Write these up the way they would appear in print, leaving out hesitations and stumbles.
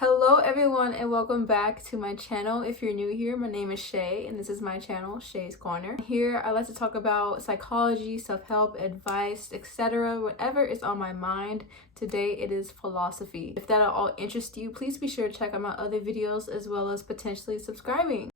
Hello everyone and welcome back to my channel. If you're new here, my name is Shay and this is my channel, Shay's Corner. Here I like to talk about psychology, self-help, advice, etc. Whatever is on my mind. Today it is philosophy. If that at all interests you, please be sure to check out my other videos as well as potentially subscribing.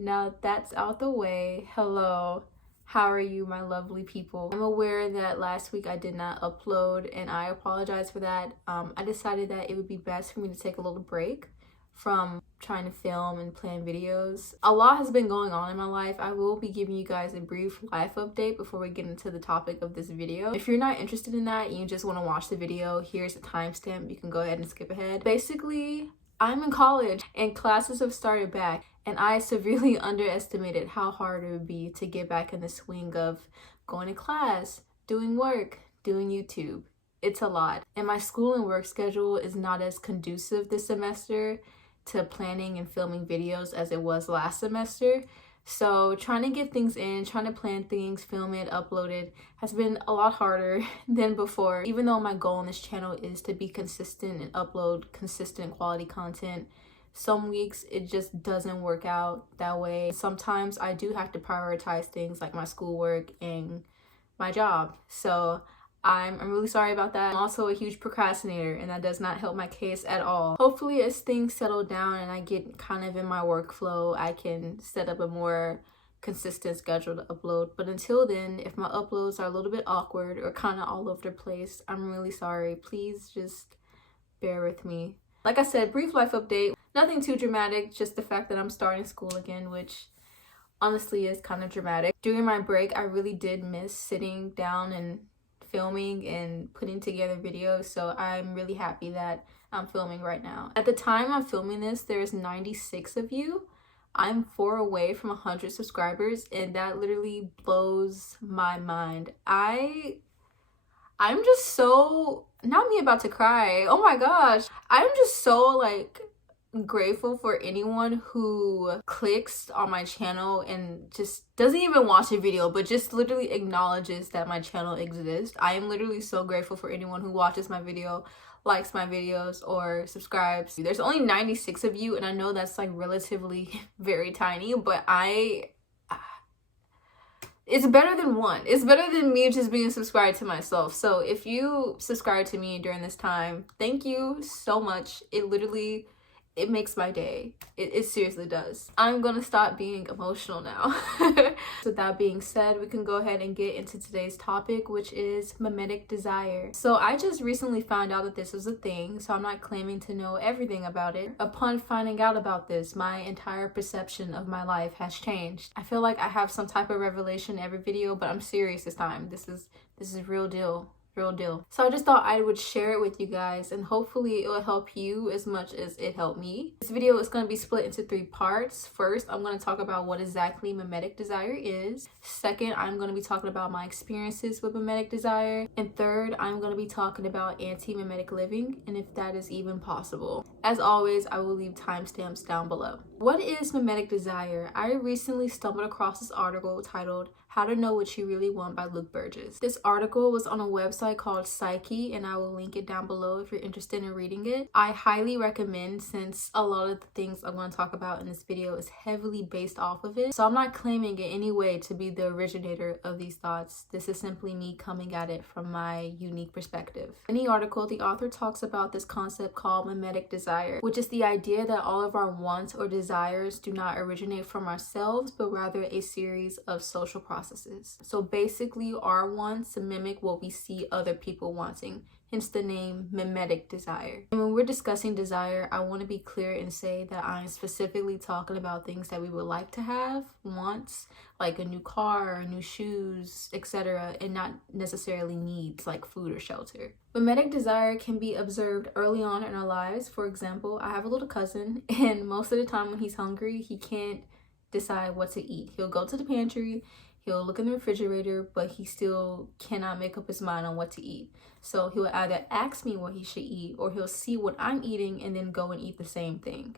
Now that's out the way. Hello, how are you, my lovely people? I'm aware that last week I did not upload and I apologize for that. I decided that it would be best for me to take a little break from trying to film and plan videos. A lot has been going on in my life. I will be giving you guys a brief life update before we get into the topic of this video. If you're not interested in that and you just want to watch the video, here's a timestamp. You can go ahead and skip ahead. Basically, I'm in college and classes have started back, and I severely underestimated how hard it would be to get back in the swing of going to class, doing work, doing YouTube. It's a lot. And my school and work schedule is not as conducive this semester to planning and filming videos as it was last semester. So trying to get things in, trying to plan things, film it, upload it has been a lot harder than before. Even though my goal on this channel is to be consistent and upload consistent quality content, some weeks it just doesn't work out that way. Sometimes I do have to prioritize things like my schoolwork and my job. So I'm really sorry about that. I'm also a huge procrastinator and that does not help my case at all. Hopefully as things settle down and I get kind of in my workflow, I can set up a more consistent schedule to upload. But until then, if my uploads are a little bit awkward or kind of all over the place, I'm really sorry. Please just bear with me. Like I said, brief life update. Nothing too dramatic, just the fact that I'm starting school again, which honestly is kind of dramatic. During my break, I really did miss sitting down and filming and putting together videos, so I'm really happy that I'm filming right now. At the time I'm filming this, there's 96 of you. I'm 4 away from 100 subscribers, and that literally blows my mind. I'm just so, not me about to cry, oh my gosh, I'm just so like grateful for anyone who clicks on my channel and just doesn't even watch a video but just literally acknowledges that my channel exists. I am literally so grateful for anyone who watches my video, likes my videos, or subscribes. There's only 96 of you and I know that's like relatively very tiny, but it's better than one. It's better than me just being subscribed to myself. So if you subscribe to me during this time, thank you so much. It makes my day. It seriously does. I'm gonna stop being emotional now. With that being said, we can go ahead and get into today's topic, which is mimetic desire. So I just recently found out that this was a thing, so I'm not claiming to know everything about it. Upon finding out about this, my entire perception of my life has changed. I feel like I have some type of revelation every video, but I'm serious this time. This is real deal. So I just thought I would share it with you guys and hopefully it will help you as much as it helped me. This video is going to be split into 3 parts. First, I'm going to talk about what exactly mimetic desire is. Second, I'm going to be talking about my experiences with mimetic desire. And third, I'm going to be talking about anti-mimetic living and if that is even possible. As always, I will leave timestamps down below. What is mimetic desire? I recently stumbled across this article titled How to Know What You Really Want by Luke Burgess. This article was on a website called Psyche and I will link it down below if you're interested in reading it. I highly recommend since a lot of the things I'm going to talk about in this video is heavily based off of it. So I'm not claiming in any way to be the originator of these thoughts. This is simply me coming at it from my unique perspective. In the article, the author talks about this concept called mimetic desire, which is the idea that all of our wants or desires do not originate from ourselves, but rather a series of social processes. So basically our wants mimic what we see other people wanting, hence the name mimetic desire. And when we're discussing desire, I want to be clear and say that I'm specifically talking about things that we would like to have, wants, like a new car, new shoes, etc., and not necessarily needs like food or shelter. Mimetic desire can be observed early on in our lives. For example, I have a little cousin and most of the time when he's hungry, he can't decide what to eat. He'll go to the pantry, he'll look in the refrigerator, but he still cannot make up his mind on what to eat. So he'll either ask me what he should eat or he'll see what I'm eating and then go and eat the same thing.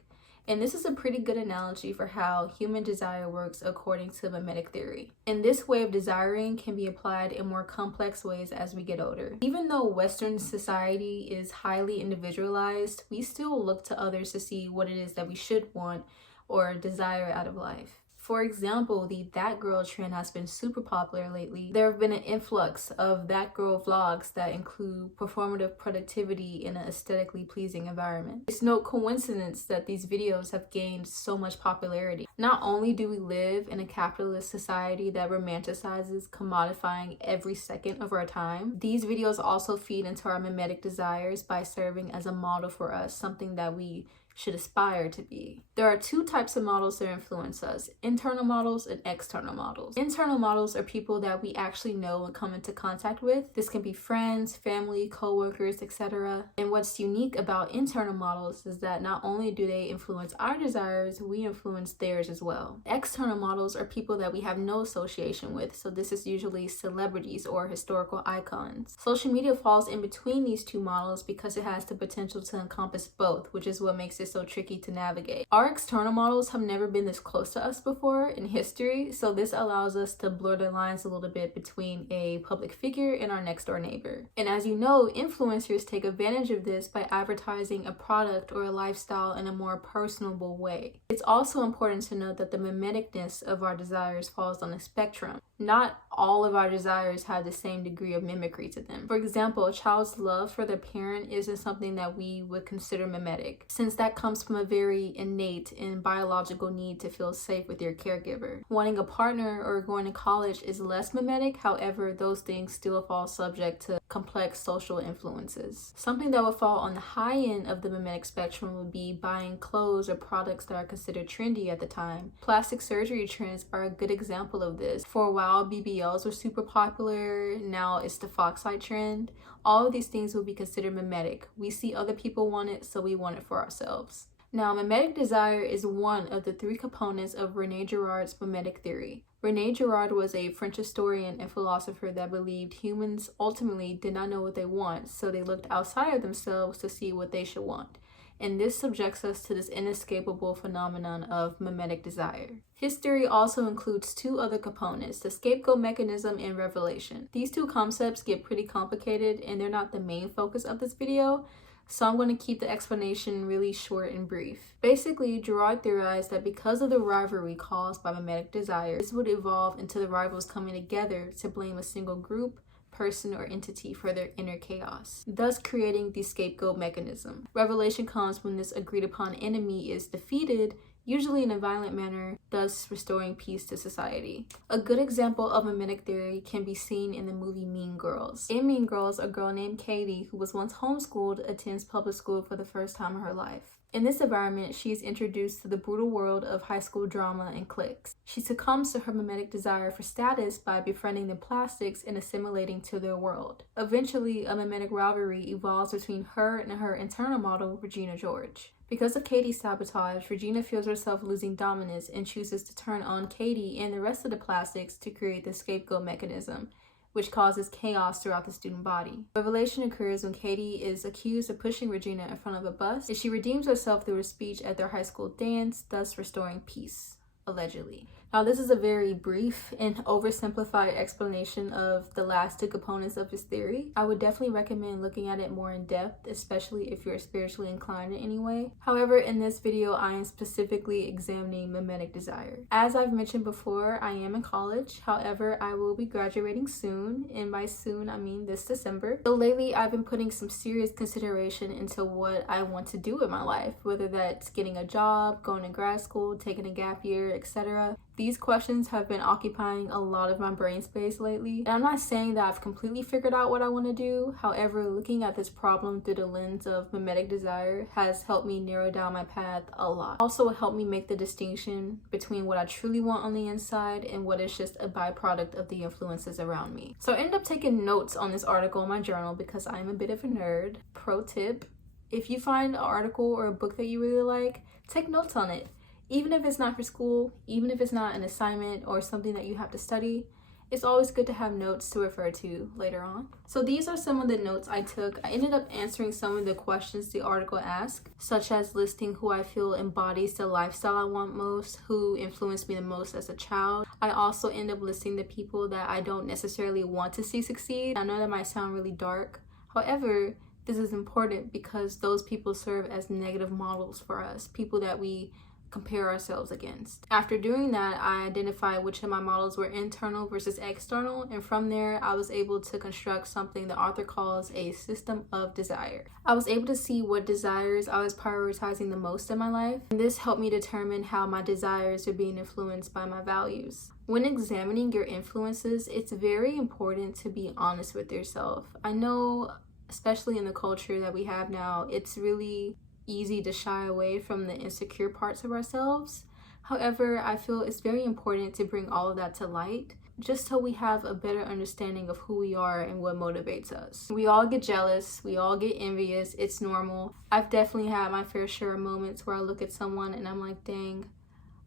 And this is a pretty good analogy for how human desire works according to mimetic theory. And this way of desiring can be applied in more complex ways as we get older. Even though Western society is highly individualized, we still look to others to see what it is that we should want or desire out of life. For example, the that girl trend has been super popular lately. There have been an influx of that girl vlogs that include performative productivity in an aesthetically pleasing environment. It's no coincidence that these videos have gained so much popularity. Not only do we live in a capitalist society that romanticizes commodifying every second of our time, these videos also feed into our mimetic desires by serving as a model for us, something that we should aspire to be. There are two types of models that influence us: internal models and external models. Internal models are people that we actually know and come into contact with. This can be friends, family, co-workers, etc. And what's unique about internal models is that not only do they influence our desires, we influence theirs as well. External models are people that we have no association with, so this is usually celebrities or historical icons. Social media falls in between these two models because it has the potential to encompass both, which is what makes it so tricky to navigate. Our external models have never been this close to us before in history, so this allows us to blur the lines a little bit between a public figure and our next door neighbor. And as you know, influencers take advantage of this by advertising a product or a lifestyle in a more personable way. It's also important to note that the mimeticness of our desires falls on a spectrum. Not all of our desires have the same degree of mimicry to them. For example, a child's love for their parent isn't something that we would consider mimetic, since that comes from a very innate and biological need to feel safe with your caregiver. Wanting a partner or going to college is less mimetic, however, those things still fall subject to complex social influences. Something that would fall on the high end of the mimetic spectrum would be buying clothes or products that are considered trendy at the time. Plastic surgery trends are a good example of this. For a while, BBLs were super popular. Now it's the Foxite trend. All of these things will be considered mimetic. We see other people want it, so we want it for ourselves. Now, mimetic desire is one of the three components of Rene Girard's mimetic theory. Rene Girard was a French historian and philosopher that believed humans ultimately did not know what they want, so they looked outside of themselves to see what they should want. And this subjects us to this inescapable phenomenon of mimetic desire. His theory also includes two other components, the scapegoat mechanism and revelation. These two concepts get pretty complicated and they're not the main focus of this video, so I'm going to keep the explanation really short and brief. Basically, Girard theorized that because of the rivalry caused by mimetic desire, this would evolve into the rivals coming together to blame a single group, person, or entity for their inner chaos, thus creating the scapegoat mechanism. Revelation comes when this agreed upon enemy is defeated, usually in a violent manner, thus restoring peace to society. A good example of mimetic theory can be seen in the movie Mean Girls. In Mean Girls, a girl named Katie, who was once homeschooled, attends public school for the first time in her life. In this environment, she is introduced to the brutal world of high school drama and cliques. She succumbs to her mimetic desire for status by befriending the plastics and assimilating to their world. Eventually, a mimetic rivalry evolves between her and her internal model, Regina George. Because of Katie's sabotage, Regina feels herself losing dominance and chooses to turn on Katie and the rest of the plastics to create the scapegoat mechanism, which causes chaos throughout the student body. Revelation occurs when Katie is accused of pushing Regina in front of a bus, and she redeems herself through a speech at their high school dance, thus restoring peace, allegedly. Now, this is a very brief and oversimplified explanation of the last two components of his theory. I would definitely recommend looking at it more in depth, especially if you're spiritually inclined in any way. However, in this video, I am specifically examining mimetic desire. As I've mentioned before, I am in college. However, I will be graduating soon, and by soon, I mean this December. So lately, I've been putting some serious consideration into what I want to do in my life, whether that's getting a job, going to grad school, taking a gap year, etc. These questions have been occupying a lot of my brain space lately, and I'm not saying that I've completely figured out what I want to do. However, looking at this problem through the lens of mimetic desire has helped me narrow down my path a lot. Also, it helped me make the distinction between what I truly want on the inside and what is just a byproduct of the influences around me. So I ended up taking notes on this article in my journal because I'm a bit of a nerd. Pro tip: if you find an article or a book that you really like, take notes on it. Even if it's not for school, even if it's not an assignment or something that you have to study, it's always good to have notes to refer to later on. So these are some of the notes I took. I ended up answering some of the questions the article asked, such as listing who I feel embodies the lifestyle I want most, who influenced me the most as a child. I also end up listing the people that I don't necessarily want to see succeed. I know that might sound really dark. However, this is important because those people serve as negative models for us, people that we compare ourselves against. After doing that, I identified which of my models were internal versus external, and from there I was able to construct something the author calls a system of desire. I was able to see what desires I was prioritizing the most in my life, and this helped me determine how my desires are being influenced by my values. When examining your influences, it's very important to be honest with yourself. I know, especially in the culture that we have now, it's really easy to shy away from the insecure parts of ourselves. However, I feel it's very important to bring all of that to light, just so we have a better understanding of who we are and what motivates us. We all get jealous, we all get envious, it's normal. I've definitely had my fair share of moments where I look at someone and I'm like, dang,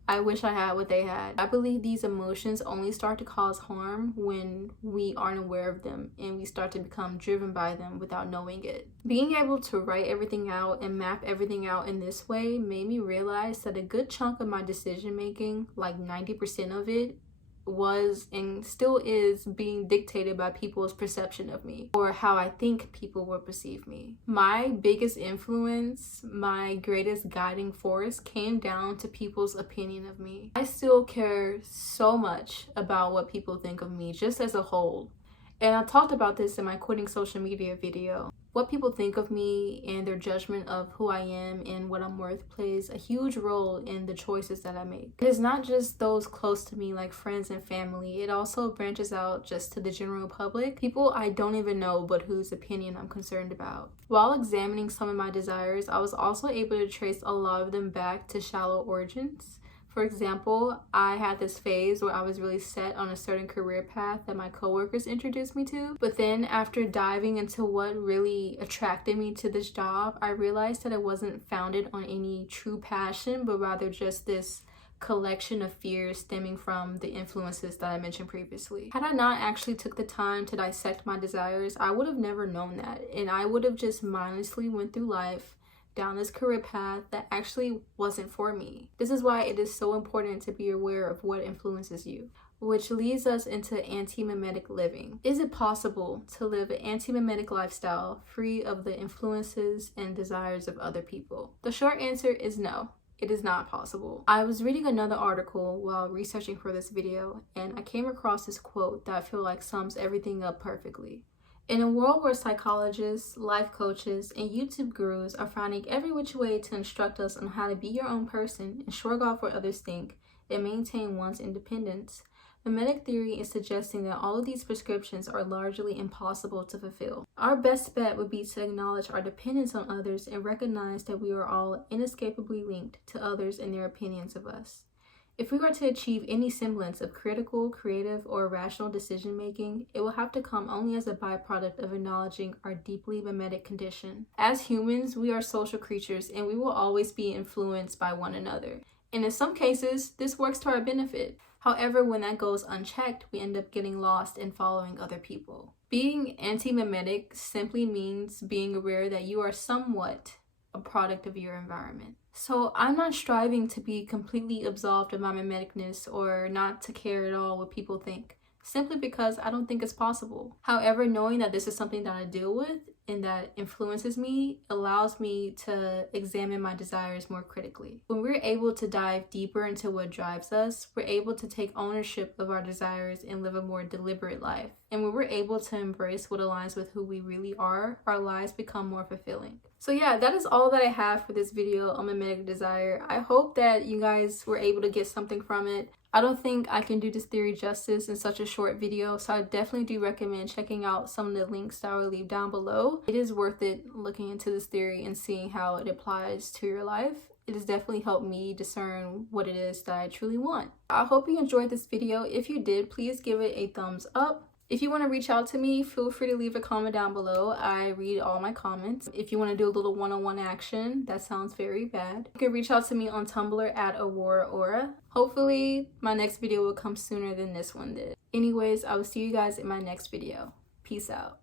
I wish I had what they had. I believe these emotions only start to cause harm when we aren't aware of them and we start to become driven by them without knowing it. Being able to write everything out and map everything out in this way made me realize that a good chunk of my decision making, like 90% of it, was and still is being dictated by people's perception of me or how I think people will perceive me. My biggest influence, my greatest guiding force came down to people's opinion of me. I still care so much about what people think of me just as a whole. And I talked about this in my quitting social media video. What people think of me and their judgment of who I am and what I'm worth plays a huge role in the choices that I make. It's not just those close to me like friends and family, it also branches out just to the general public, people I don't even know but whose opinion I'm concerned about. While examining some of my desires, I was also able to trace a lot of them back to shallow origins. For example, I had this phase where I was really set on a certain career path that my coworkers introduced me to. But then after diving into what really attracted me to this job, I realized that it wasn't founded on any true passion, but rather just this collection of fears stemming from the influences that I mentioned previously. Had I not actually took the time to dissect my desires, I would have never known that. And I would have just mindlessly went through life down this career path that actually wasn't for me. This is why it is so important to be aware of what influences you, which leads us into anti-mimetic living. Is it possible to live an anti-mimetic lifestyle free of the influences and desires of other people? The short answer is no. It is not possible. I was reading another article while researching for this video, and I came across this quote that I feel like sums everything up perfectly. In a world where psychologists, life coaches, and YouTube gurus are finding every which way to instruct us on how to be your own person and shrug off what others think and maintain one's independence, mimetic theory is suggesting that all of these prescriptions are largely impossible to fulfill. Our best bet would be to acknowledge our dependence on others and recognize that we are all inescapably linked to others and their opinions of us. If we are to achieve any semblance of critical, creative, or rational decision-making, it will have to come only as a byproduct of acknowledging our deeply mimetic condition. As humans, we are social creatures and we will always be influenced by one another. And in some cases, this works to our benefit. However, when that goes unchecked, we end up getting lost in following other people. Being anti-mimetic simply means being aware that you are somewhat a product of your environment. So I'm not striving to be completely absolved of my mimeticness or not to care at all what people think, simply because I don't think it's possible. However, knowing that this is something that I deal with and that influences me allows me to examine my desires more critically. When we're able to dive deeper into what drives us, we're able to take ownership of our desires and live a more deliberate life. And when we're able to embrace what aligns with who we really are, our lives become more fulfilling. So yeah, that is all that I have for this video on mimetic desire. I hope that you guys were able to get something from it. I don't think I can do this theory justice in such a short video, so I definitely do recommend checking out some of the links that I will leave down below. It is worth it looking into this theory and seeing how it applies to your life. It has definitely helped me discern what it is that I truly want. I hope you enjoyed this video. If you did, please give it a thumbs up. If you want to reach out to me, feel free to leave a comment down below. I read all my comments. If you want to do a little one-on-one action, that sounds very bad, you can reach out to me on Tumblr at auroraura. Hopefully my next video will come sooner than this one did. Anyways, I will see you guys in my next video. Peace out.